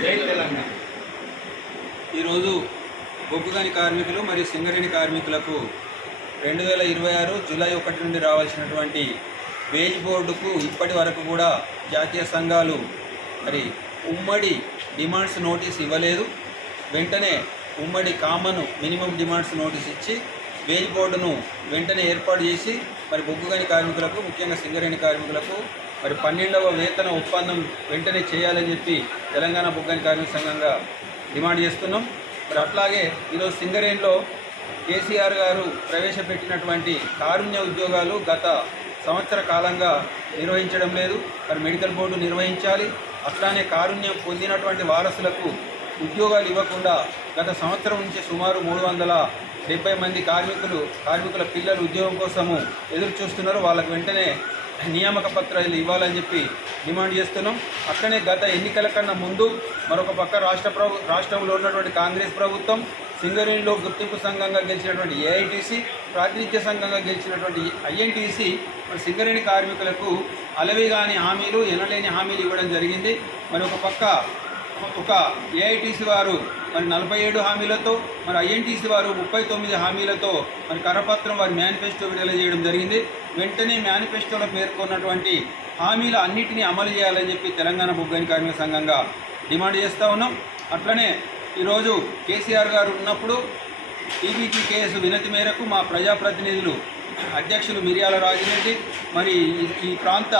జై తెలంగాణ. ఈరోజు బొగ్గుగని కార్మికులు మరియు సింగరేణి కార్మికులకు 2026 జూలై 1 నుండి రావాల్సినటువంటి వేజ్ బోర్డుకు ఇప్పటి వరకు కూడా జాతీయ సంఘాలు మరి ఉమ్మడి డిమాండ్స్ నోటీస్ ఇవ్వలేదు. వెంటనే ఉమ్మడి కామన్ మినిమం డిమాండ్స్ నోటీస్ ఇచ్చి వేజ్ బోర్డును వెంటనే ఏర్పాటు చేసి మరి బొగ్గుగని కార్మికులకు, ముఖ్యంగా సింగరేణి కార్మికులకు మరి 12వ వేతన ఒప్పందం వెంటనే చేయాలని చెప్పి తెలంగాణ బొగ్గుగని కార్మిక సంఘంగా డిమాండ్ చేస్తున్నాం. మరి అట్లాగే ఈరోజు సింగరేణిలో కేసీఆర్ గారు ప్రవేశపెట్టినటువంటి కారుణ్య ఉద్యోగాలు గత సంవత్సర కాలంగా నిర్వహించడం లేదు. మరి మెడికల్ బోర్డు నిర్వహించాలి. అట్లానే కారుణ్యం పొందినటువంటి వారసులకు ఉద్యోగాలు ఇవ్వకుండా గత సంవత్సరం నుంచి సుమారు 370 మంది కార్మికుల పిల్లలు ఉద్యోగం కోసము ఎదురు చూస్తున్నారు. వాళ్ళకు వెంటనే నియామక పత్రాలు ఇవ్వాలని చెప్పి డిమాండ్ చేస్తున్నాం. అట్లనే గత ఎన్నికల కన్నా ముందు మరొక పక్క రాష్ట్రంలో ఉన్నటువంటి కాంగ్రెస్ ప్రభుత్వం సింగరేణిలో గుర్తింపు సంఘంగా గెలిచినటువంటి ఏఐటీసీ, ప్రాతినిధ్య సంఘంగా గెలిచినటువంటి ఐఎన్టీసీ మరి సింగరేణి కార్మికులకు అలవిగాని హామీలు, ఎనలేని హామీలు ఇవ్వడం జరిగింది. మరి ఒక ఏఐటీసీ వారు మరి 47 హామీలతో, మరి ఐఎన్టీసీ వారు 39 హామీలతో మరి కరపత్రం వారి మేనిఫెస్టో విడుదల చేయడం జరిగింది. వెంటనే మేనిఫెస్టోలో పేర్కొన్నటువంటి హామీలు అన్నిటినీ అమలు చేయాలని చెప్పి తెలంగాణ బొగ్గుగని కార్మిక సంఘంగా డిమాండ్ చేస్తూ ఉన్నాం. అట్లనే ఈరోజు కేసీఆర్ గారు ఉన్నప్పుడు టీబీజీ కేసు వినతి మేరకు మా ప్రజాప్రతినిధులు అధ్యక్షులు మిర్యాల రాజిరెడ్డి, మరి ఈ ప్రాంత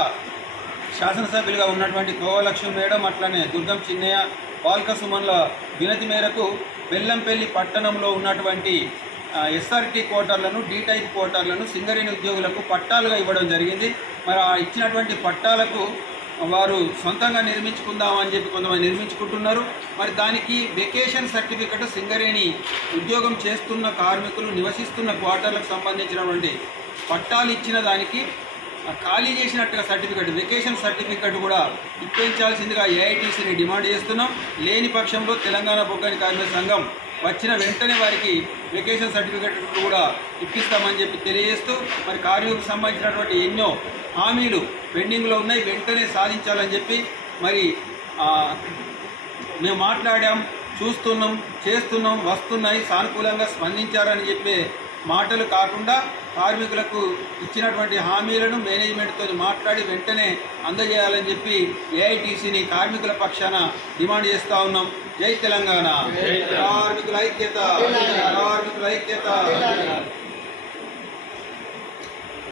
శాసనసభ్యులుగా ఉన్నటువంటి కోవలక్ష్మి మేడం, అట్లనే దుర్గం చిన్నయ్య, బాల్క సుమన్ల వినతి మేరకు బెల్లంపల్లి పట్టణంలో ఉన్నటువంటి ఎస్ఆర్టీ క్వార్టర్లను, డీ టైప్ క్వార్టర్లను సింగరేణి ఉద్యోగులకు పట్టాలుగా ఇవ్వడం జరిగింది. మరి ఆ ఇచ్చినటువంటి పట్టాలకు వారు సొంతంగా నిర్మించుకుందామని చెప్పి కొంతమంది నిర్మించుకుంటున్నారు. మరి దానికి వెకేషన్ సర్టిఫికెట్ సింగరేణి ఉద్యోగం చేస్తున్న కార్మికులు నివసిస్తున్న క్వార్టర్లకు సంబంధించినటువంటి పట్టాలు ఇచ్చిన దానికి ఖాళీ చేసినట్టుగా సర్టిఫికెట్, వెకేషన్ సర్టిఫికెట్ కూడా ఇప్పించాల్సిందిగా ఏఐటీసీని డిమాండ్ చేస్తున్నాం. లేని పక్షంలో తెలంగాణ బొగ్గుగని కార్మిక సంఘం వచ్చిన వెంటనే వారికి వెకేషన్ సర్టిఫికెట్ కూడా ఇప్పిస్తామని చెప్పి తెలియజేస్తూ మరి కార్మికులకు సంబంధించినటువంటి ఎన్నో హామీలు పెండింగ్లో ఉన్నాయి, వెంటనే సాధించాలని చెప్పి మరి మేము మాట్లాడాం, చూస్తున్నాం, చేస్తున్నాం, వస్తున్నాయి, సానుకూలంగా స్పందించారని చెప్పే మాటలు కాకుండా కార్మికులకు ఇచ్చినటువంటి హామీలను మేనేజ్మెంట్తో మాట్లాడి వెంటనే అందజేయాలని చెప్పి ఏఐటీసీని కార్మికుల పక్షాన డిమాండ్ చేస్తూ ఉన్నాం. జై తెలంగాణ. కార్మికుల ఐక్యత.